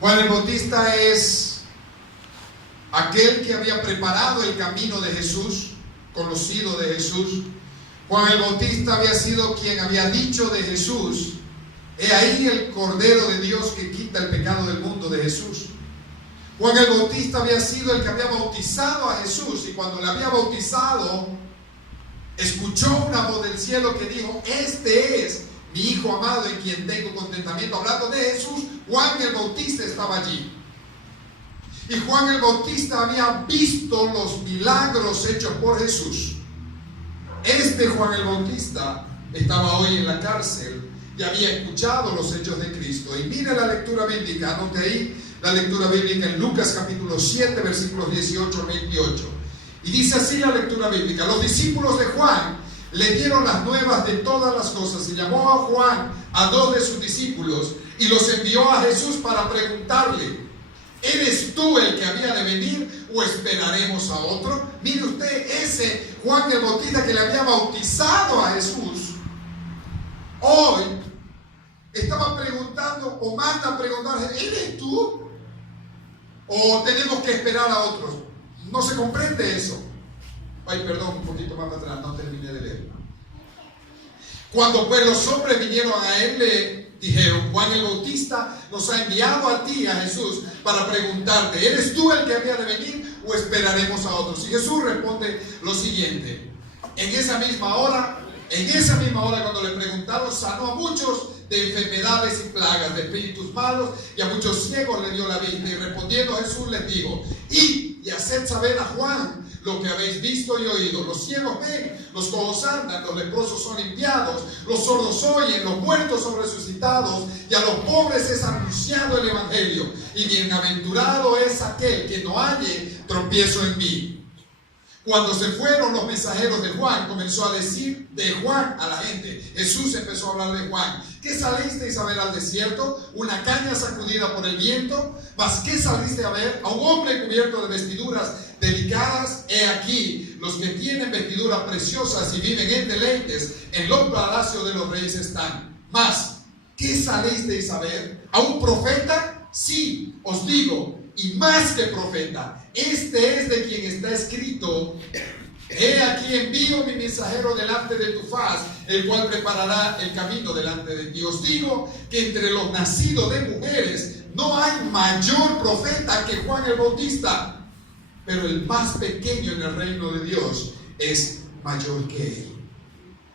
Juan el Bautista es aquel que había preparado el camino de Jesús, conocido de Jesús. Juan el Bautista había sido quien había dicho de Jesús: he ahí el Cordero de Dios que quita el pecado del mundo, de Jesús. Juan el Bautista había sido el que había bautizado a Jesús, y cuando le había bautizado, escuchó una voz del cielo que dijo: este es mi Hijo amado en quien tengo contentamiento. Hablando de Jesús, Juan el Bautista estaba allí. Y Juan el Bautista había visto los milagros hechos por Jesús. Este Juan el Bautista estaba hoy en la cárcel y había escuchado los hechos de Cristo. Y mire la lectura bíblica, anote ahí la lectura bíblica en Lucas capítulo 7, versículos 18 al 28. Y dice así la lectura bíblica: los discípulos de Juan le dieron las nuevas de todas las cosas, y llamó a Juan a 2 de sus discípulos y los envió a Jesús para preguntarle: ¿eres tú el que había de venir o esperaremos a otro? Mire usted, ese Juan el Bautista que le había bautizado a Jesús, hoy estaba preguntando, o manda a preguntar: ¿eres tú? ¿O tenemos que esperar a otros? No se comprende eso. Ay, perdón, un poquito más para atrás, no terminé de leer. Cuando pues los hombres vinieron a él, le dijeron: Juan el Bautista nos ha enviado a ti, a Jesús, para preguntarte: ¿eres tú el que había de venir o esperaremos a otros? Y Jesús responde lo siguiente: en esa misma hora cuando le preguntaron, sanó a muchos de enfermedades y plagas, de espíritus malos, y a muchos ciegos le dio la vista. Y respondiendo Jesús les dijo: id y haced saber a Juan lo que habéis visto y oído. Los ciegos ven, los cojos andan, los leprosos son limpiados, los sordos oyen, los muertos son resucitados, y a los pobres es anunciado el evangelio. Y bienaventurado es aquel que no halle tropiezo en mí. Cuando se fueron los mensajeros de Juan, comenzó a decir de Juan a la gente. Jesús empezó a hablar de Juan. ¿Qué salisteis a ver al desierto? ¿Una caña sacudida por el viento? ¿Mas qué saliste a ver? ¿A un hombre cubierto de vestiduras delicadas? He aquí, los que tienen vestiduras preciosas y viven en deleites, en los palacios de los reyes están. Mas, ¿qué salisteis a ver? ¿A un profeta? Sí, os digo, y más que profeta. Este es de quien está escrito: he aquí envío mi mensajero delante de tu faz, el cual preparará el camino delante de ti. Os digo que entre los nacidos de mujeres no hay mayor profeta que Juan el Bautista, pero el más pequeño en el reino de Dios es mayor que él.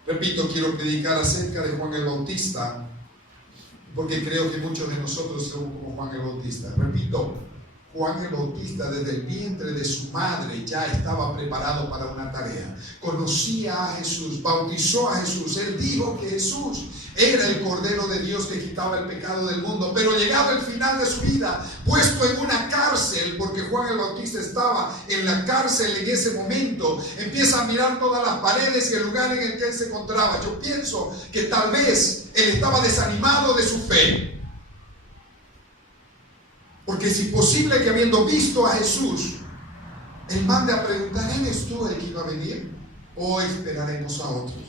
Repito, quiero predicar acerca de Juan el Bautista, porque creo que muchos de nosotros somos como Juan el Bautista. Repito, Juan el Bautista desde el vientre de su madre ya estaba preparado para una tarea. Conocía a Jesús, bautizó a Jesús. Él dijo que Jesús era el Cordero de Dios que quitaba el pecado del mundo. Pero llegado el final de su vida, puesto en una cárcel, porque Juan el Bautista estaba en la cárcel en ese momento, empieza a mirar todas las paredes y el lugar en el que él se encontraba. Yo pienso que tal vez él estaba desanimado de su fe. Porque es imposible que, habiendo visto a Jesús, él mande a preguntar: ¿eres tú el que iba a venir o esperaremos a otros?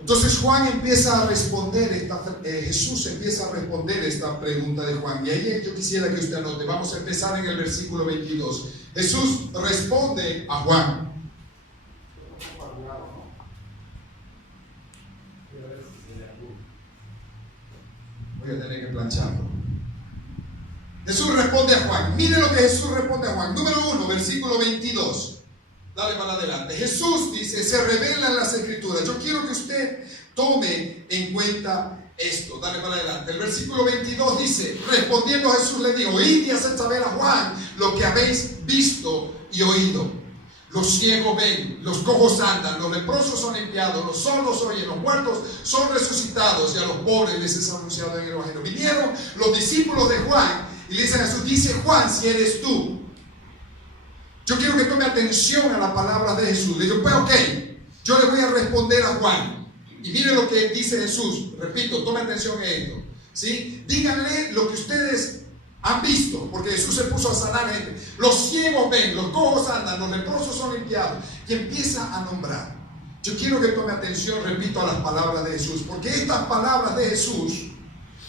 Entonces Juan empieza a responder Jesús empieza a responder esta pregunta de Juan. Y ahí yo quisiera que usted anote. Vamos a empezar en el versículo 22. Jesús responde a Juan. Voy a tener que plancharlo. Jesús responde a Juan. Mire lo que Jesús responde a Juan. Número 1, versículo 22. Dale para adelante. Jesús dice: se revelan las escrituras. Yo quiero que usted tome en cuenta esto. Dale para adelante. El versículo 22 dice: respondiendo Jesús le dijo: id y haced saber a Juan lo que habéis visto y oído. Los ciegos ven, los cojos andan, los leprosos son limpiados, los sordos oyen, los muertos son resucitados, y a los pobres les es anunciado en el evangelio. Vinieron los discípulos de Juan y le dicen a Jesús: dice Juan si eres tú. Yo quiero que tome atención a las palabras de Jesús. Le digo: pues ok, yo le voy a responder a Juan. Y mire lo que dice Jesús. Repito, tome atención a esto, ¿sí? Díganle lo que ustedes han visto, porque Jesús se puso a sanar a gente. Los ciegos ven, los cojos andan, los leprosos son limpiados. Y empieza a nombrar. Yo quiero que tome atención, repito, a las palabras de Jesús, porque estas palabras de Jesús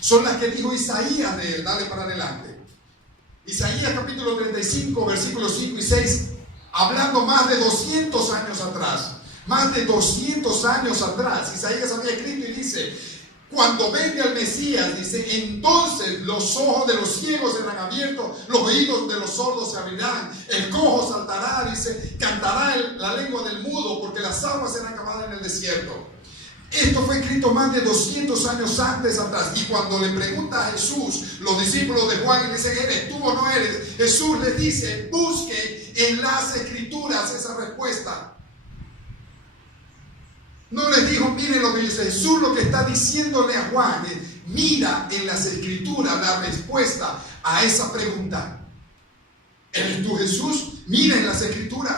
son las que dijo Isaías de él. Dale para adelante. Isaías capítulo 35, versículos 5 y 6, hablando más de 200 años atrás. Más de 200 años atrás, Isaías había escrito y dice: cuando venga el Mesías, dice, entonces los ojos de los ciegos serán abiertos, los oídos de los sordos se abrirán, el cojo saltará, dice, cantará la lengua del mudo, porque las aguas serán acabadas en el desierto. Esto fue escrito más de 200 años antes atrás. Y cuando le pregunta a Jesús, los discípulos de Juan, y le dicen: ¿eres tú o no eres? Jesús les dice: busquen en las Escrituras esa respuesta. No les dijo: miren lo que dice Jesús. Lo que está diciéndole a Juan es: mira en las Escrituras la respuesta a esa pregunta. ¿Eres tú Jesús? Mira en las Escrituras.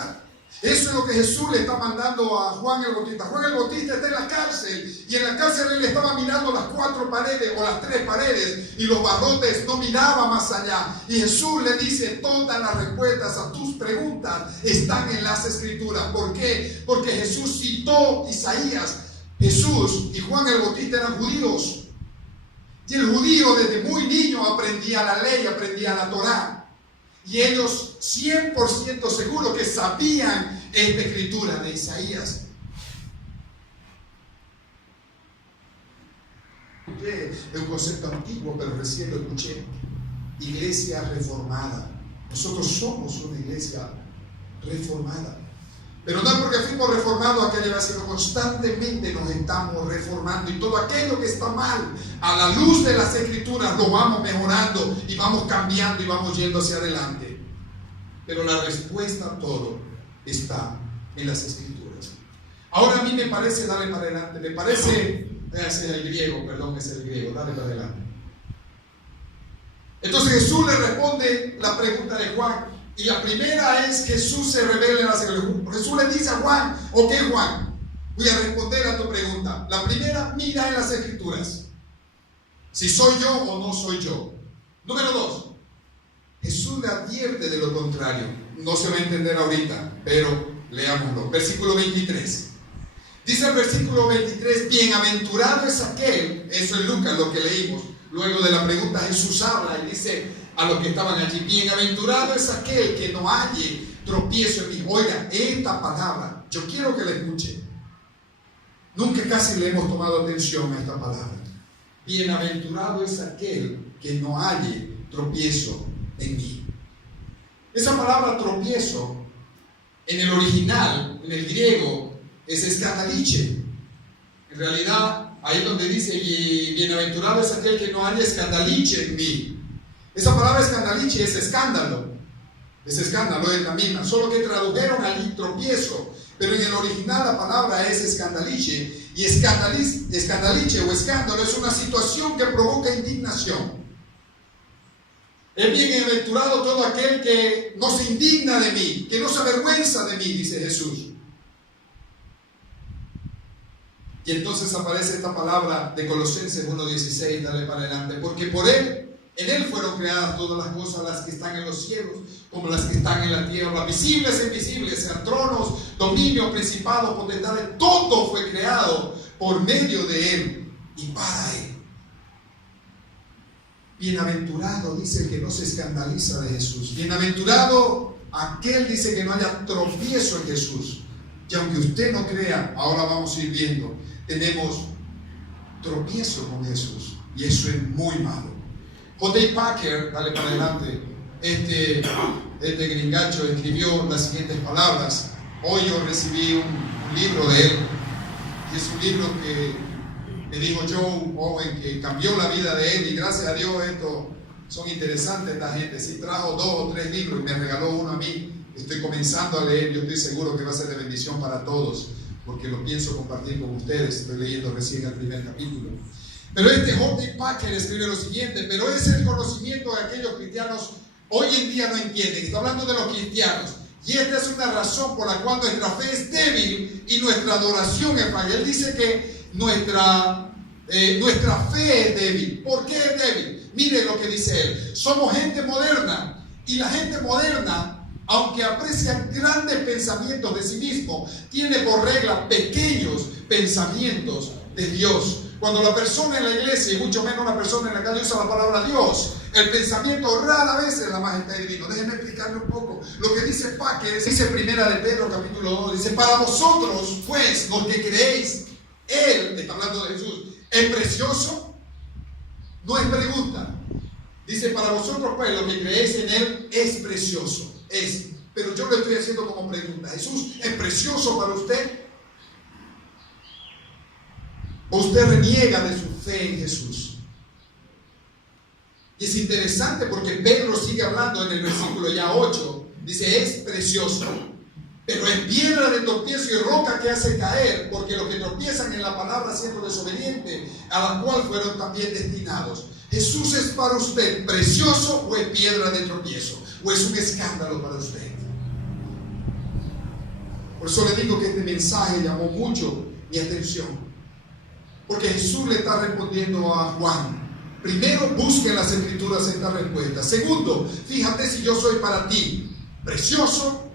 Eso es lo que Jesús le está mandando a Juan el Bautista. Juan el Bautista está en la cárcel, y en la cárcel él estaba mirando las 4 paredes o las 3 paredes y los barrotes, no miraba más allá. Y Jesús le dice: todas las respuestas a tus preguntas están en las Escrituras. ¿Por qué? Porque Jesús citó Isaías. Jesús y Juan el Bautista eran judíos, y el judío desde muy niño aprendía la ley, aprendía la Torá. Y ellos 100% seguros que sabían esta escritura de Isaías. Es un concepto antiguo, pero recién lo escuché. Iglesia reformada. Nosotros somos una iglesia reformada. Pero no es porque fuimos reformados aquella vez, sino constantemente nos estamos reformando. Y todo aquello que está mal, a la luz de las Escrituras, lo vamos mejorando y vamos cambiando y vamos yendo hacia adelante. Pero la respuesta a todo está en las Escrituras. Ahora a mí me parece, dale para adelante, me parece, ese es el griego, perdón, es el griego, dale para adelante. Entonces Jesús le responde la pregunta de Juan. Y la primera es: Jesús se revela en las Escrituras. Jesús le dice a Juan: ok, Juan, voy a responder a tu pregunta. La primera: mira en las Escrituras si soy yo o no soy yo. Número 2, Jesús le advierte de lo contrario. No se va a entender ahorita, pero leámoslo. Versículo 23. Dice el versículo 23: bienaventurado es aquel, eso es Lucas lo que leímos. Luego de la pregunta Jesús habla y dice a los que estaban allí: bienaventurado es aquel que no halle tropiezo en mí. Oiga, esta palabra, yo quiero que la escuche. Nunca casi le hemos tomado atención a esta palabra. Bienaventurado es aquel que no halle tropiezo en mí. Esa palabra tropiezo, en el original, en el griego, es escandaliche. En realidad, ahí donde dice: bienaventurado es aquel que no haya escandaliche en mí. Esa palabra escandaliche es escándalo. Es escándalo, es la misma, solo que tradujeron allí tropiezo. Pero en el original la palabra es escandaliche. Y escandaliche o escándalo es una situación que provoca indignación. Es bienaventurado todo aquel que no se indigna de mí, que no se avergüenza de mí, dice Jesús. Y entonces aparece esta palabra de Colosenses 1:16, dale para adelante: porque por Él, en Él fueron creadas todas las cosas, las que están en los cielos como las que están en la tierra, visibles e invisibles, sean tronos, dominios, principados, potestades. Todo fue creado por medio de Él y para Él. Bienaventurado, dice, el que no se escandaliza de Jesús. Bienaventurado aquel, dice, que no haya tropiezo en Jesús. Y aunque usted no crea, ahora vamos a ir viendo, tenemos tropiezo con Jesús, y eso es muy malo. J.I. Packer, dale para adelante, este gringacho escribió las siguientes palabras. Hoy yo recibí un libro de él, y es un libro que me dijo Joe Owen, que cambió la vida de él, y gracias a Dios son interesantes esta gente. Si trajo 2 o 3 libros y me regaló uno a mí, estoy comenzando a leer. Yo estoy seguro que va a ser de bendición para todos, porque lo pienso compartir con ustedes. Estoy leyendo recién el primer capítulo. Pero J.I. Packer escribe lo siguiente: pero es el conocimiento de aquellos cristianos hoy en día no entienden. Está hablando de los cristianos. Y esta es una razón por la cual nuestra fe es débil y nuestra adoración es frágil. Él dice que nuestra fe es débil. ¿Por qué es débil? Mire lo que dice él: somos gente moderna, y la gente moderna, aunque aprecia grandes pensamientos de sí mismo, tiene por regla pequeños pensamientos de Dios. Cuando la persona en la iglesia, y mucho menos una persona en la calle, usa la palabra Dios, el pensamiento rara vez es la majestad divina. Déjenme explicarle un poco. Lo que dice Paques, dice Primera de Pedro, capítulo 2, dice: para vosotros, pues, los que creéis, Él, está hablando de Jesús, ¿es precioso? No es pregunta. Dice: para vosotros, pues, los que creéis en Él, es precioso. Es. Pero yo le estoy haciendo como pregunta: ¿Jesús es precioso para usted? ¿O usted reniega de su fe en Jesús? Y es interesante porque Pedro sigue hablando en el versículo ya 8. Dice: es precioso, pero es piedra de tropiezo y roca que hace caer, porque los que tropiezan en la palabra siendo desobedientes, a la cual fueron también destinados. ¿Jesús es para usted precioso o es piedra de tropiezo? ¿O es un escándalo para usted? Por eso le digo que este mensaje llamó mucho mi atención. Porque Jesús le está respondiendo a Juan. Primero, busque en las Escrituras esta respuesta. Segundo, fíjate si yo soy para ti precioso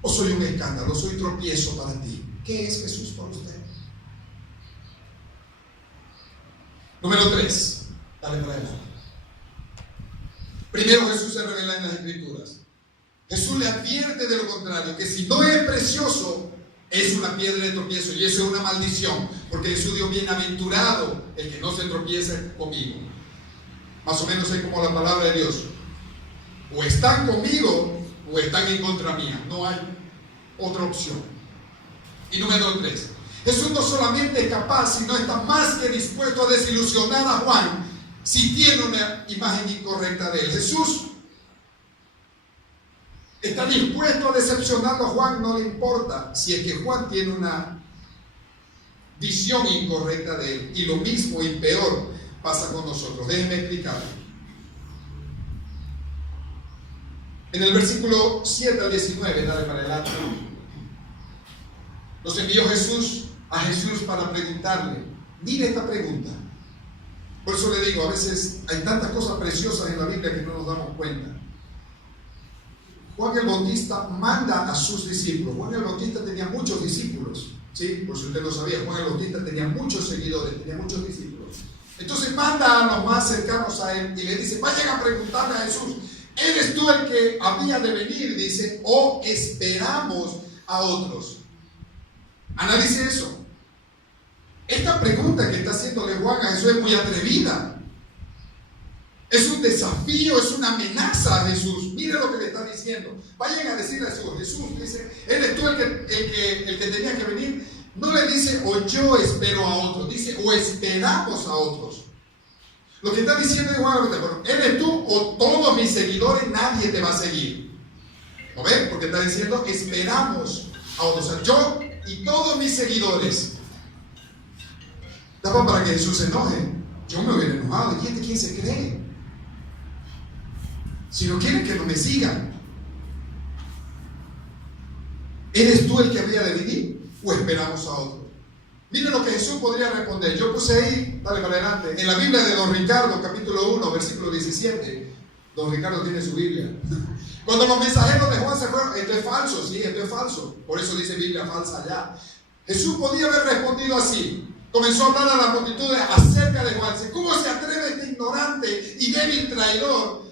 o soy un escándalo, soy tropiezo para ti. ¿Qué es Jesús para usted? Número 3. Dale para adelante. Primero, Jesús se revela en las Escrituras. Jesús le advierte de lo contrario, que si no es precioso, es una piedra de tropiezo, y eso es una maldición, porque Jesús dijo: bienaventurado el que no se tropiece conmigo. Más o menos es como la palabra de Dios: o están conmigo o están en contra mía. No hay otra opción. Y número 3, Jesús no solamente es capaz, sino está más que dispuesto a desilusionar a Juan si tiene una imagen incorrecta de él. Jesús está dispuesto a decepcionarlo a Juan, no le importa si es que Juan tiene una visión incorrecta de él. Y lo mismo y peor pasa con nosotros. Déjenme explicarlo. En el versículo 7 al 19, dale para adelante. Nos envió a Jesús para preguntarle. Mire esta pregunta. Por eso le digo, a veces hay tantas cosas preciosas en la Biblia que no nos damos cuenta. Juan el Bautista manda a sus discípulos. Juan el Bautista tenía muchos discípulos, ¿sí? Por si usted lo sabía, Juan el Bautista tenía muchos seguidores, tenía muchos discípulos. Entonces manda a los más cercanos a él y le dice: vayan a preguntarle a Jesús: ¿eres tú el que había de venir? Dice: ¿o esperamos a otros? Analice eso. Esta pregunta que está haciéndole Juan a Jesús es muy atrevida. Es un desafío, es una amenaza a Jesús. Mire lo que le está diciendo. Vayan a decirle a Jesús. Jesús dice: ¿eres tú el que tenía que venir? No le dice: o yo espero a otros. Dice: o esperamos a otros. Lo que está diciendo es: bueno, ¿eres tú o todos mis seguidores? Nadie te va a seguir. ¿No ven? Porque está diciendo: esperamos a otros. O sea, yo y todos mis seguidores. Daba para que Jesús se enoje. Yo me hubiera enojado. ¿Y quién se cree? Si no quieren que no me sigan. ¿Eres tú el que había de venir o esperamos a otro? Miren lo que Jesús podría responder. Yo puse ahí, dale para adelante, en la Biblia de Don Ricardo, capítulo 1, versículo 17. Don Ricardo tiene su Biblia. Cuando los mensajeros de Juan se fueron: esto es falso, sí, esto es falso. Por eso dice Biblia falsa allá. Jesús podía haber respondido así. Comenzó a hablar a la multitud acerca de Juan. ¿Cómo se atreve este ignorante y débil traidor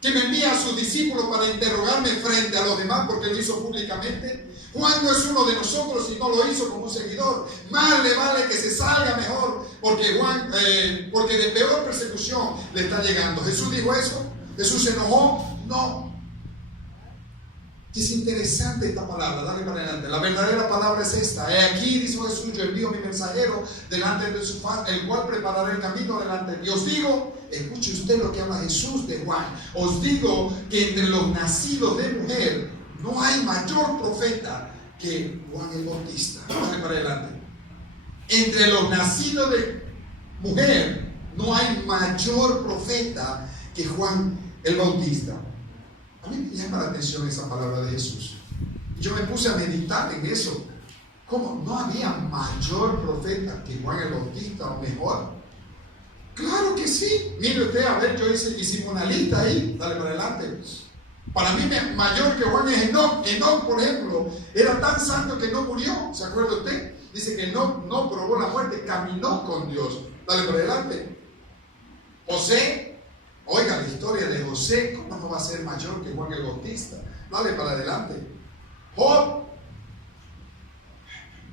que me envía a sus discípulos para interrogarme frente a los demás porque lo hizo públicamente? Juan no es uno de nosotros y no lo hizo como un seguidor. Más le vale que se salga mejor, porque porque de peor persecución le está llegando. ¿Jesús dijo eso? ¿Jesús se enojó? No. Es interesante esta palabra, dale para adelante. La verdadera palabra es esta: he aquí, dice Jesús, yo envío mi mensajero delante de su faz, el cual preparará el camino delante de mí. Os digo, escuche usted lo que habla Jesús de Juan. Os digo que entre los nacidos de mujer no hay mayor profeta que Juan el Bautista. Dale para adelante. Entre los nacidos de mujer no hay mayor profeta que Juan el Bautista. A mí me llama la atención esa palabra de Jesús. Yo me puse a meditar en eso. ¿Cómo? ¿No había mayor profeta que Juan el Bautista o mejor? Claro que sí. Mire usted, a ver, hicimos una lista ahí. Dale para adelante. Para mí mayor que Juan es Enoc. Enoc, por ejemplo, era tan santo que no murió. ¿Se acuerda usted? dice que no probó la muerte, caminó con Dios. Dale para adelante. José, oiga la historia de José, ¿cómo no va a ser mayor que Juan el Bautista? Dale para adelante. Job,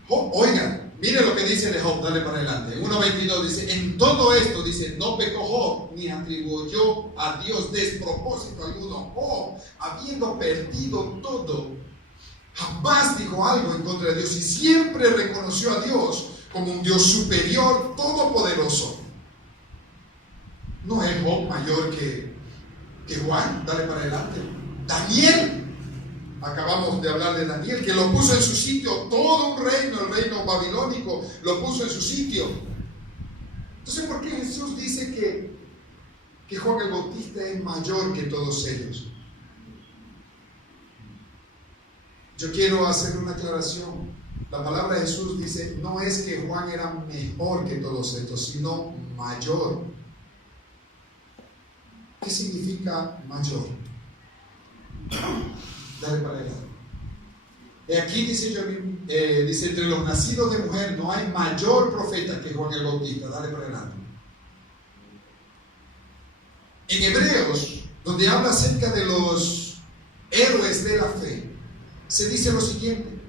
oiga, mire lo que dice de Job, dale para adelante. 1:22 dice, en todo esto, dice, no pecó Job, ni atribuyó a Dios despropósito alguno. Job, habiendo perdido todo, jamás dijo algo en contra de Dios y siempre reconoció a Dios como un Dios superior, todopoderoso. ¿No es Job mayor que Juan? Dale para adelante. Daniel. Acabamos de hablar de Daniel, que lo puso en su sitio, todo un reino, el reino babilónico, lo puso en su sitio. Entonces, ¿por qué Jesús dice que Juan el Bautista es mayor que todos ellos? Yo quiero hacer una aclaración. La palabra de Jesús dice, no es que Juan era mejor que todos estos, sino mayor. ¿Qué significa mayor? Dale para adelante. Aquí dice, dice, entre los nacidos de mujer no hay mayor profeta que Juan el Bautista. Dale para adelante. En Hebreos, donde habla acerca de los héroes de la fe, se dice lo siguiente,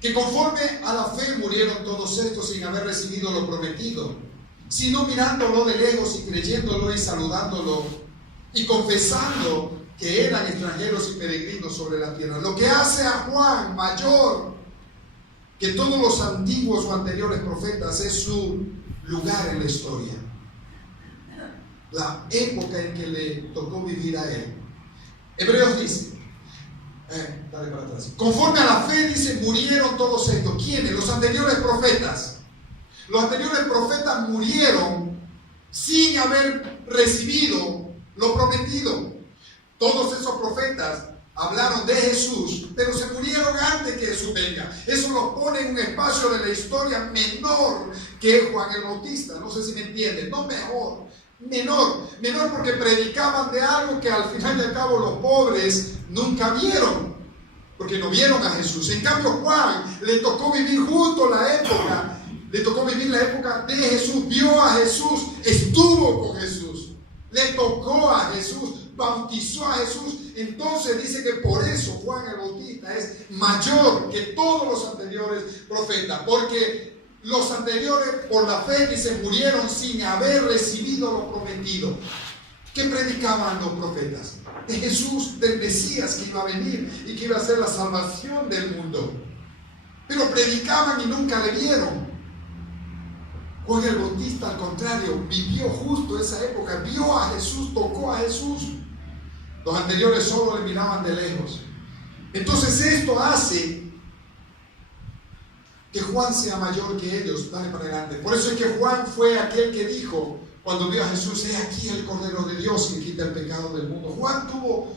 que conforme a la fe murieron todos estos sin haber recibido lo prometido, sino mirándolo de lejos y creyéndolo y saludándolo y confesando que eran extranjeros y peregrinos sobre la tierra. Lo que hace a Juan mayor que todos los antiguos o anteriores profetas es su lugar en la historia, la época en que le tocó vivir a él. Hebreos dice, dale para atrás. Conforme a la fe, dice, murieron todos estos. ¿Quiénes? Los anteriores profetas. Los anteriores profetas murieron sin haber recibido lo prometido. Todos esos profetas hablaron de Jesús, pero se murieron antes que Jesús venga. Eso los pone en un espacio de la historia menor que Juan el Bautista. No sé si me entienden. No mejor, menor porque predicaban de algo que al final y al cabo los pobres nunca vieron, porque no vieron a Jesús. En cambio, Juan le tocó vivir justo la época, le tocó vivir la época de Jesús, vio a Jesús, estuvo con Jesús, le tocó a Jesús, bautizó a Jesús. Entonces dice que por eso Juan el Bautista es mayor que todos los anteriores profetas, porque los anteriores por la fe, dice, murieron sin haber recibido lo prometido. ¿Qué predicaban los profetas? De Jesús, del Mesías que iba a venir y que iba a ser la salvación del mundo. Pero predicaban y nunca le vieron. Juan el Bautista, al contrario, vivió justo esa época, vio a Jesús, tocó a Jesús. Los anteriores solo le miraban de lejos. Entonces esto hace que Juan sea mayor que ellos. Dale para adelante. Por eso es que Juan fue aquel que dijo, cuando vio a Jesús, he aquí el Cordero de Dios que quita el pecado del mundo. Juan tuvo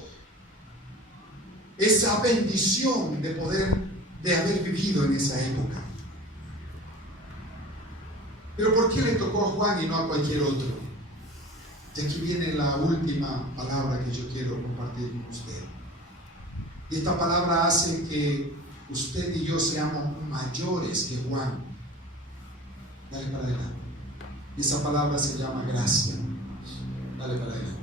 esa bendición de haber vivido en esa época. Pero ¿por qué le tocó a Juan y no a cualquier otro? Y aquí viene la última palabra que yo quiero compartir con usted. Y esta palabra hace que usted y yo seamos mayores que Juan. Dale para adelante. Y esa palabra se llama gracia. Dale para adelante.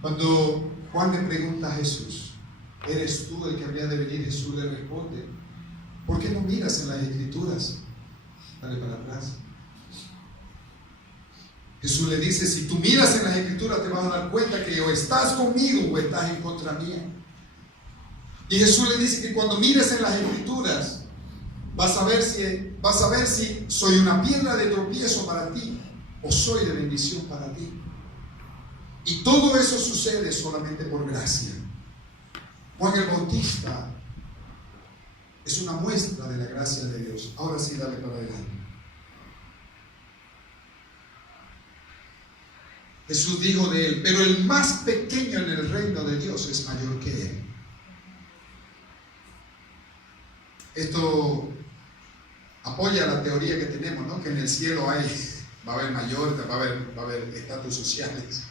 Cuando Juan le pregunta a Jesús, ¿eres tú el que había de venir? Jesús le responde, ¿por qué no miras en las Escrituras? Dale para atrás. Jesús le dice, si tú miras en las Escrituras te vas a dar cuenta que o estás conmigo o estás en contra mía. Y Jesús le dice que cuando mires en las Escrituras vas a ver si soy una piedra de tropiezo para ti o soy de bendición para ti. Y todo eso sucede solamente por gracia. Juan el Bautista es una muestra de la gracia de Dios. Ahora sí, dale para adelante. Jesús dijo de él, pero el más pequeño en el reino de Dios es mayor que él. Esto apoya la teoría que tenemos, ¿no? Que en el cielo va a haber mayor, va a haber estatus sociales.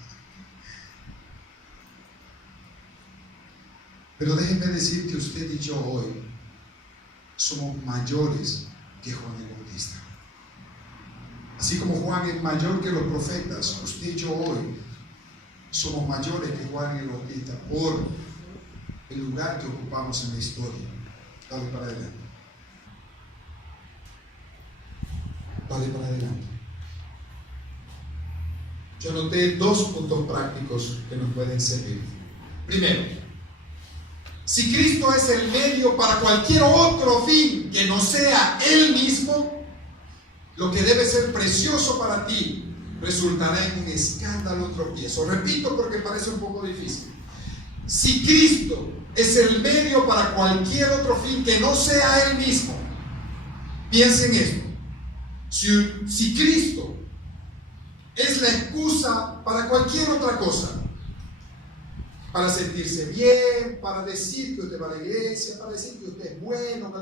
Pero déjenme decir que usted y yo hoy somos mayores que Juan el Bautista. Así como Juan es mayor que los profetas, usted y yo hoy somos mayores que Juan el Bautista por el lugar que ocupamos en la historia. Dale para adelante. Dale para adelante. Yo anoté 2 puntos prácticos que nos pueden servir. Primero, si Cristo es el medio para cualquier otro fin que no sea Él mismo, lo que debe ser precioso para ti resultará en un escándalo, tropiezo. Repito porque parece un poco difícil. Si Cristo es el medio para cualquier otro fin que no sea Él mismo, piensen esto. Si Cristo es la excusa para cualquier otra cosa, para sentirse bien, para decir que usted va a la iglesia, para decir que usted es bueno,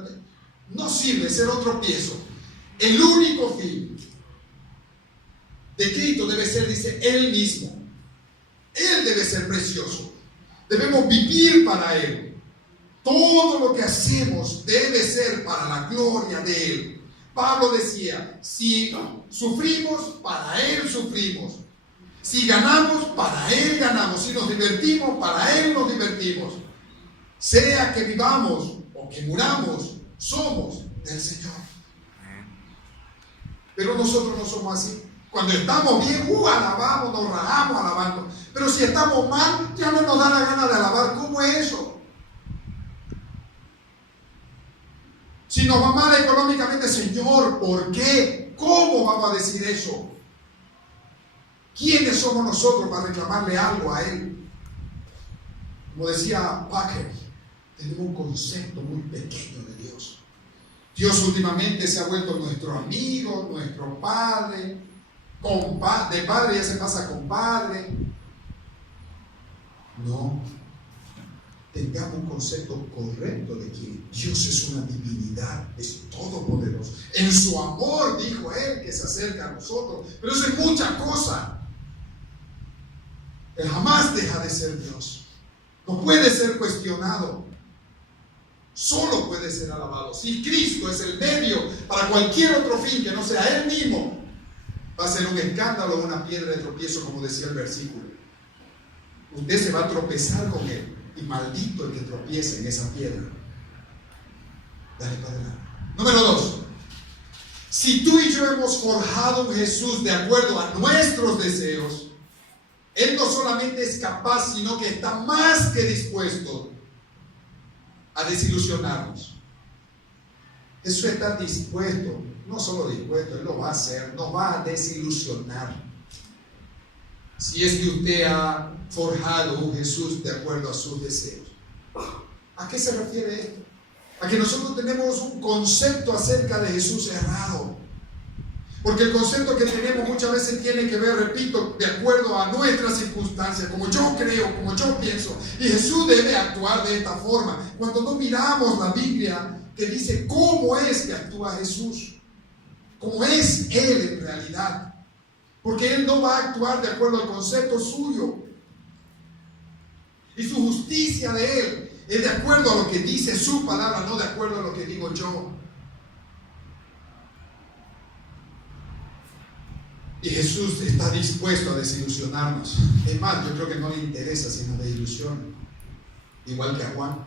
no sirve, ser otro tropiezo. El único fin de Cristo debe ser, dice, Él mismo. Él debe ser precioso. Debemos vivir para Él. Todo lo que hacemos debe ser para la gloria de Él. Pablo decía, si sufrimos, para Él sufrimos. Si ganamos, para Él ganamos. Si nos divertimos, para Él nos divertimos. Sea que vivamos o que muramos, somos del Señor. Pero nosotros no somos así. Cuando estamos bien, alabamos, nos rajamos alabando. Pero si estamos mal, ya no nos da la gana de alabar. ¿Cómo es eso? Si nos va mal económicamente, Señor, ¿por qué? ¿Cómo vamos a decir eso? ¿Quiénes somos nosotros para reclamarle algo a Él? Como decía Packer, tenemos un concepto muy pequeño de Dios. Dios últimamente se ha vuelto nuestro amigo, nuestro padre, de padre ya se pasa a compadre. No, tengamos un concepto correcto de que Dios es una divinidad, es todopoderoso. En su amor, dijo Él, que se acerca a nosotros, pero eso es mucha cosa. Él jamás deja de ser Dios. No puede ser cuestionado. Solo puede ser alabado. Si Cristo es el medio para cualquier otro fin que no sea Él mismo, va a ser un escándalo, una piedra de tropiezo, como decía el versículo. Usted se va a tropezar con Él, y maldito el que tropiece en esa piedra. Dale para adelante. Número 2. Si tú y yo hemos forjado un Jesús de acuerdo a nuestros deseos, Él no solamente es capaz, sino que está más que dispuesto a desilusionarnos. Jesús está dispuesto, no solo dispuesto, Él lo va a hacer, nos va a desilusionar. Si es que usted ha forjado un Jesús de acuerdo a sus deseos. ¿A qué se refiere esto? A que nosotros tenemos un concepto acerca de Jesús errado. Porque el concepto que tenemos muchas veces tiene que ver, repito, de acuerdo a nuestras circunstancias, como yo creo, como yo pienso. Y Jesús debe actuar de esta forma. Cuando no miramos la Biblia que dice cómo es que actúa Jesús, cómo es Él en realidad. Porque Él no va a actuar de acuerdo al concepto suyo. Y su justicia de Él es de acuerdo a lo que dice su palabra, no de acuerdo a lo que digo yo. Y Jesús está dispuesto a desilusionarnos. Es más, yo creo que no le interesa si nos desilusiona. Igual que a Juan.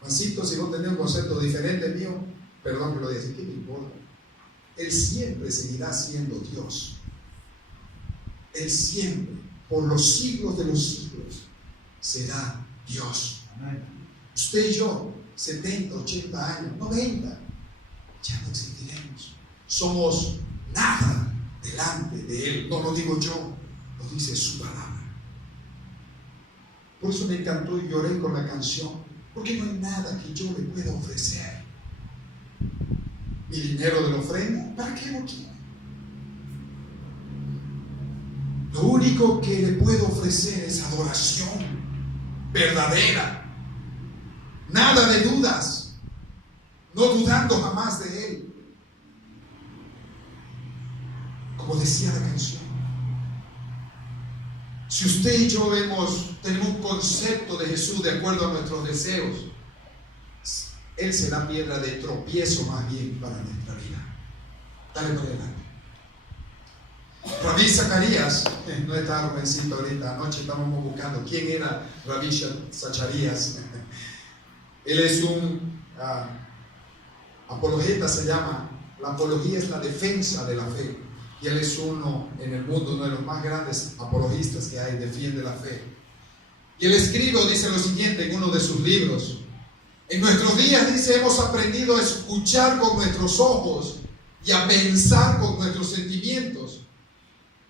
Juancito, si vos tenés un concepto diferente mío, perdón que lo diga así, ¿qué me importa? Él siempre seguirá siendo Dios. Él siempre, por los siglos de los siglos, será Dios. Usted y yo, 70, 80 años, 90, ya no existiremos. Somos nada delante de Él. No lo digo yo, lo dice su palabra. Por eso me encantó y lloré con la canción, porque no hay nada que yo le pueda ofrecer. Mi dinero de la ofrenda, ¿para qué lo quiero? Lo único que le puedo ofrecer es adoración verdadera. Nada de dudas, no dudando jamás de Él. Como decía la canción, si usted y yo tenemos un concepto de Jesús de acuerdo a nuestros deseos, Él será piedra de tropiezo más bien para nuestra vida. Dale por adelante. Rabí Zacarías, no está jovencito ahorita, anoche estábamos buscando quién era Rabí Zacarías. Él es un apologeta, se llama. La apología es la defensa de la fe. Y él es uno en el mundo, uno de los más grandes apologistas que hay, defiende la fe. Y él escribe, dice lo siguiente en uno de sus libros: en nuestros días, dice, hemos aprendido a escuchar con nuestros ojos y a pensar con nuestros sentimientos.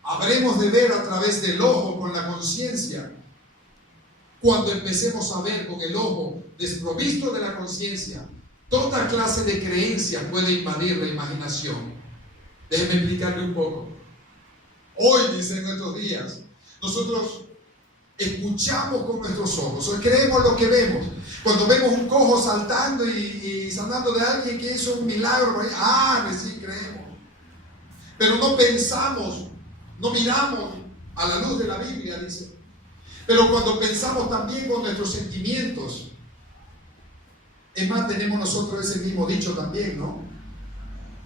Habremos de ver a través del ojo con la conciencia. Cuando empecemos a ver con el ojo desprovisto de la conciencia, toda clase de creencia puede invadir la imaginación. Déjeme explicarle un poco. Hoy, dice, en nuestros días, nosotros escuchamos con nuestros ojos, hoy creemos lo que vemos. Cuando vemos un cojo saltando y sanando de alguien que hizo un milagro, sí creemos. Pero no pensamos, no miramos a la luz de la Biblia, dice. Pero cuando pensamos también con nuestros sentimientos, es más, tenemos nosotros ese mismo dicho también, ¿no?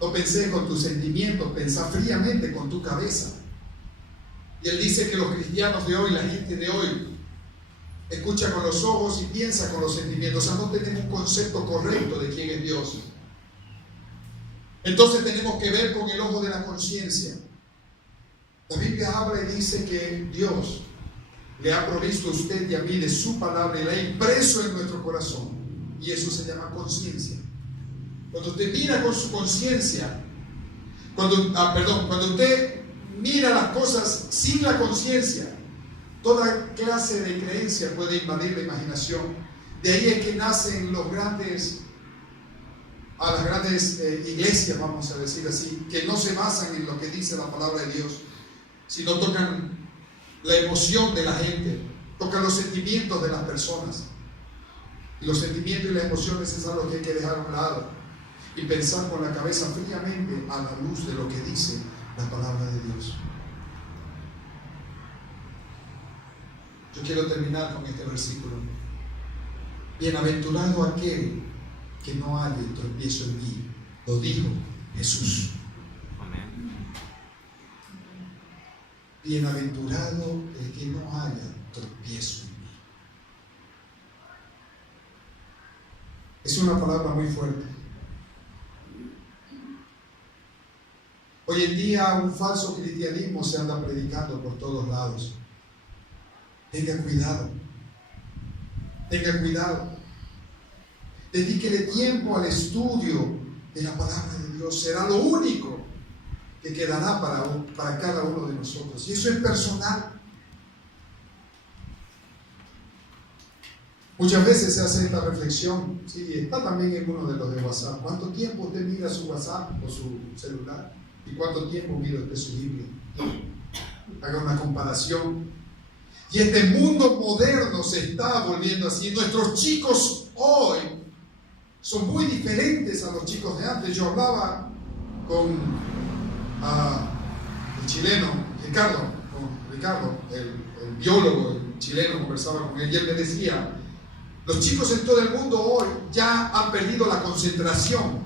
No pensé con tus sentimientos, pensá fríamente con tu cabeza. Y él dice que los cristianos de hoy, la gente de hoy, escucha con los ojos y piensa con los sentimientos. O sea, no tenemos un concepto correcto de quién es Dios. Entonces tenemos que ver con el ojo de la conciencia. La Biblia habla y dice que Dios le ha provisto a usted y a mí de su palabra y la ha impreso en nuestro corazón. Y eso se llama conciencia. Cuando usted mira con su conciencia, cuando usted mira las cosas sin la conciencia, toda clase de creencia puede invadir la imaginación. De ahí es que nacen las grandes iglesias, vamos a decir así, que no se basan en lo que dice la palabra de Dios, sino tocan la emoción de la gente, tocan los sentimientos de las personas. Y los sentimientos y las emociones es algo que hay que dejar a un lado y pensar con la cabeza fríamente a la luz de lo que dice la palabra de Dios. Yo quiero terminar con este versículo. Bienaventurado aquel que no haya tropiezo en mí, lo dijo Jesús. Amén. Bienaventurado el que no haya tropiezo en mí. Es una palabra muy fuerte. Hoy en día un falso cristianismo se anda predicando por todos lados. Tenga cuidado. Tenga cuidado. Dedíquele tiempo al estudio de la palabra de Dios. Será lo único que quedará para cada uno de nosotros. Y eso es personal. Muchas veces se hace esta reflexión. Sí, está también en uno de los de WhatsApp. ¿Cuánto tiempo usted mira su WhatsApp o su celular? ¿Y cuánto tiempo mira usted su Biblia? Haga una comparación. Y este mundo moderno se está volviendo así. Nuestros chicos hoy son muy diferentes a los chicos de antes. Yo hablaba con el chileno, Ricardo, el biólogo el chileno, conversaba con él y él me decía, los chicos en todo el mundo hoy ya han perdido la concentración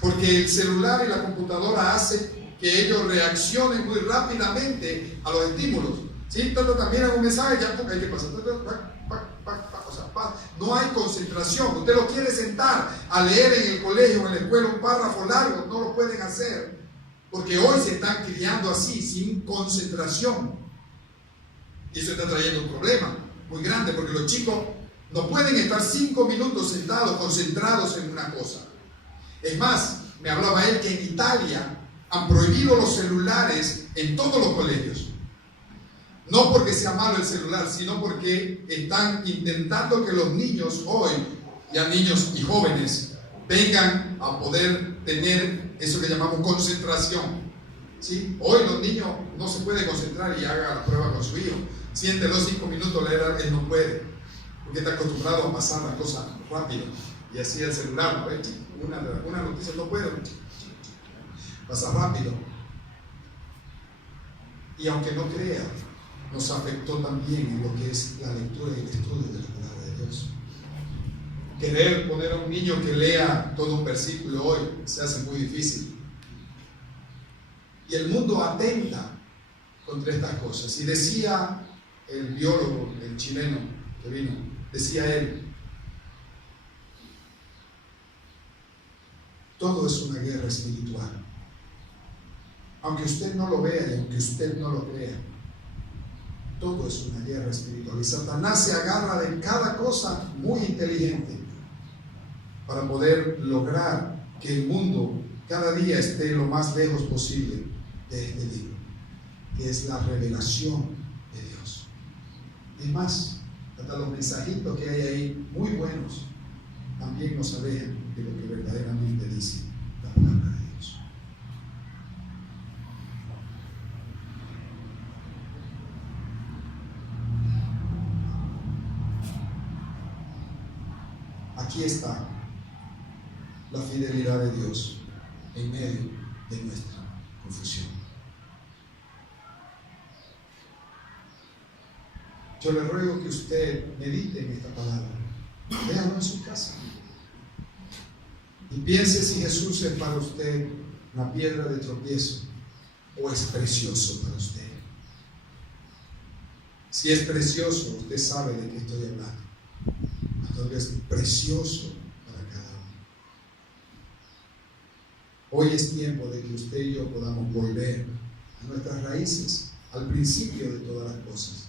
porque el celular y la computadora hacen que ellos reaccionen muy rápidamente a los estímulos. ¿Sí? También hago un mensaje, ya hay que pasar. No hay concentración. Usted lo quiere sentar a leer en el colegio o en la escuela un párrafo largo, no lo pueden hacer. Porque hoy se están criando así, sin concentración. Y eso está trayendo un problema muy grande, porque los chicos no pueden estar 5 minutos sentados, concentrados en una cosa. Es más, me hablaba él que en Italia han prohibido los celulares en todos los colegios. No porque sea malo el celular, sino porque están intentando que los niños hoy, ya niños y jóvenes, vengan a poder tener eso que llamamos concentración. ¿Sí? Hoy los niños no se pueden concentrar y haga la prueba con su hijo. Siéntelo 5 minutos leer, él no puede, porque está acostumbrado a pasar las cosas rápido. Y así el celular, ¿no? Una noticia no puede pasar rápido. Y aunque no crea, nos afectó también en lo que es la lectura y el estudio de la palabra de Dios. ¿Ok? querer poner a un niño que lea todo un versículo hoy se hace muy difícil. Y el mundo atenta contra estas cosas. Y decía el biólogo, el chileno que vino, decía él, todo es una guerra espiritual. Aunque usted no lo vea y aunque usted no lo crea, todo es una guerra espiritual. Y Satanás se agarra de cada cosa muy inteligente para poder lograr que el mundo cada día esté lo más lejos posible de este libro, que es la revelación de Dios. Es más, hasta los mensajitos que hay ahí, muy buenos, también nos alejan de lo que verdaderamente dice la palabra de Dios. Aquí está la fidelidad de Dios en medio de nuestra confusión. Yo le ruego que usted medite en esta palabra, léalo en su casa y piense si Jesús es para usted una piedra de tropiezo o es precioso para usted. Si es precioso, usted sabe de qué estoy hablando. Entonces es precioso para cada uno. Hoy es tiempo de que usted y yo podamos volver a nuestras raíces, al principio de todas las cosas,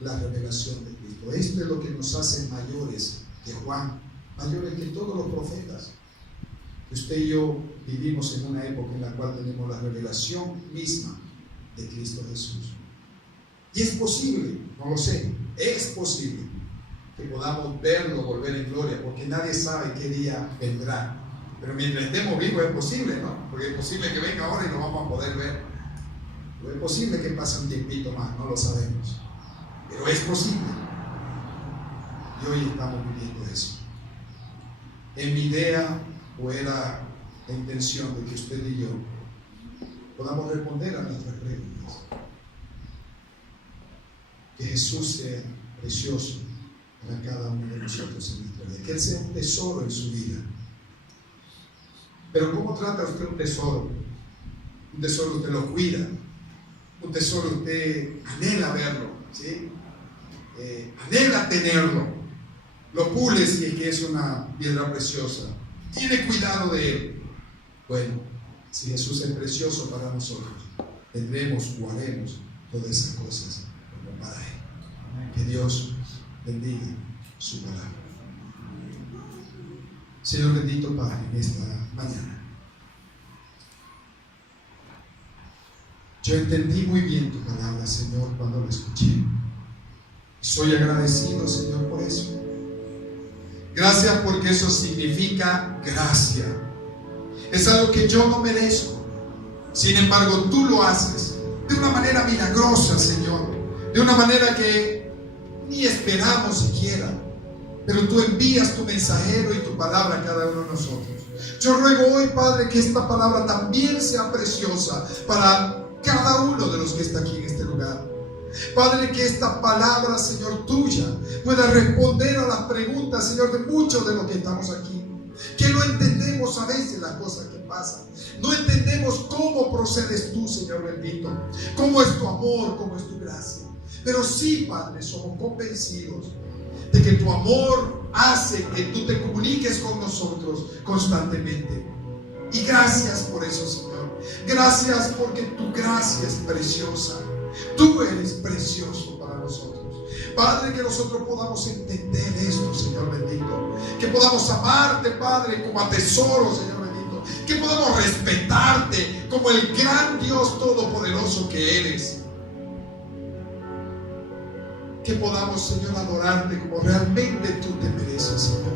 la revelación de Cristo. Esto es lo que nos hace mayores que Juan, mayores que todos los profetas. Usted y yo vivimos en una época en la cual tenemos la revelación misma de Cristo Jesús. Y es posible, no lo sé, es posible que podamos verlo volver en gloria, porque nadie sabe qué día vendrá. Pero mientras estemos vivos es posible, ¿no? Porque es posible que venga ahora y lo vamos a poder ver. O es posible que pase un tiempito más, no lo sabemos. Pero es posible. Y hoy estamos viviendo eso. En mi idea, o era la intención de que usted y yo podamos responder a nuestras preguntas. Que Jesús sea precioso para cada uno de nosotros en nuestra vida. Que Él sea un tesoro en su vida. Pero ¿cómo trata usted un tesoro? Un tesoro usted lo cuida. Un tesoro usted anhela verlo, ¿sí? Anhela tenerlo. Lo pule si es que es una piedra preciosa. Tiene cuidado de él. Bueno, si Jesús es precioso para nosotros, tendremos o haremos todas esas cosas como para Él. Que Dios bendiga su palabra. Señor bendito Padre, en esta mañana yo entendí muy bien tu palabra, Señor, cuando la escuché. Soy agradecido, Señor, por eso. Gracias, porque eso significa gracia. Es algo que yo no merezco. Sin embargo, tú lo haces de una manera milagrosa, Señor. De una manera que ni esperamos siquiera. Pero tú envías tu mensajero y tu palabra a cada uno de nosotros. Yo ruego hoy, Padre, que esta palabra también sea preciosa para cada uno de los que está aquí en este lugar. Padre, que esta palabra, Señor, tuya pueda responder a las preguntas, Señor, de muchos de los que estamos aquí. Que no entendemos a veces las cosas que pasan. No entendemos cómo procedes tú, Señor bendito. Cómo es tu amor, cómo es tu gracia. Pero sí, Padre, somos convencidos de que tu amor hace que tú te comuniques con nosotros constantemente. Y gracias por eso, Señor. Gracias porque tu gracia es preciosa. Tú eres precioso para nosotros. Padre, que nosotros podamos entender esto, Señor bendito. Que podamos amarte, Padre, como a tesoro, Señor bendito. Que podamos respetarte como el gran Dios todopoderoso que eres. Que podamos, Señor, adorarte como realmente tú te mereces, Señor.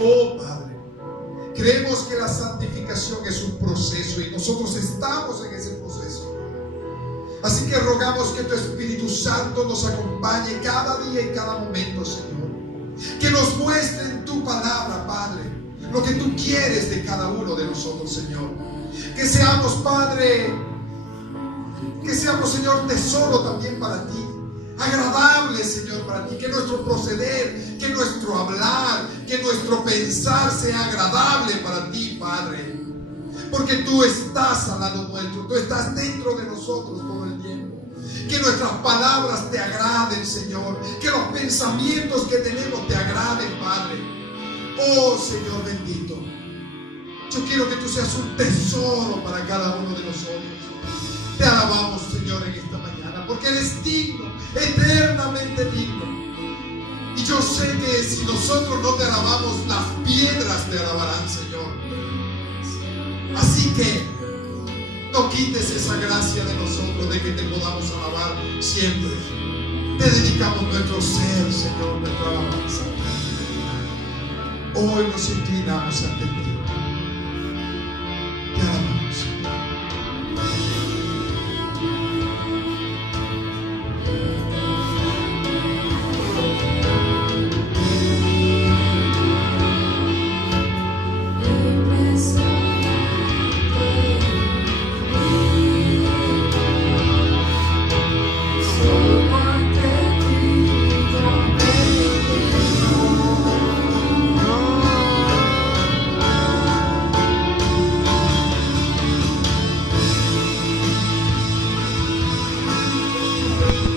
Oh, Padre, creemos que la santificación es un proceso y nosotros estamos en ese proceso. Así que rogamos que tu Espíritu Santo nos acompañe cada día y cada momento, Señor. Que nos muestre en tu palabra, Padre, lo que tú quieres de cada uno de nosotros, Señor. Que seamos, Padre, que seamos, Señor, tesoro también para ti. agradable, Señor, para ti. Que nuestro proceder, que nuestro hablar, que nuestro pensar sea agradable para ti, Padre. Porque tú estás al lado nuestro, tú estás dentro de nosotros todo el tiempo. Que nuestras palabras te agraden, Señor. Que los pensamientos que tenemos te agraden, Padre. Oh, Señor bendito. Yo quiero que tú seas un tesoro para cada uno de nosotros. Te alabamos, Señor, en esta mañana, porque eres digno, eternamente digno. Y yo sé que si nosotros no te alabamos, las piedras te alabarán, Señor. Así que no quites esa gracia de nosotros, de que te podamos alabar siempre. Te dedicamos nuestro ser, Señor, nuestra alabanza. Hoy nos inclinamos ante ti.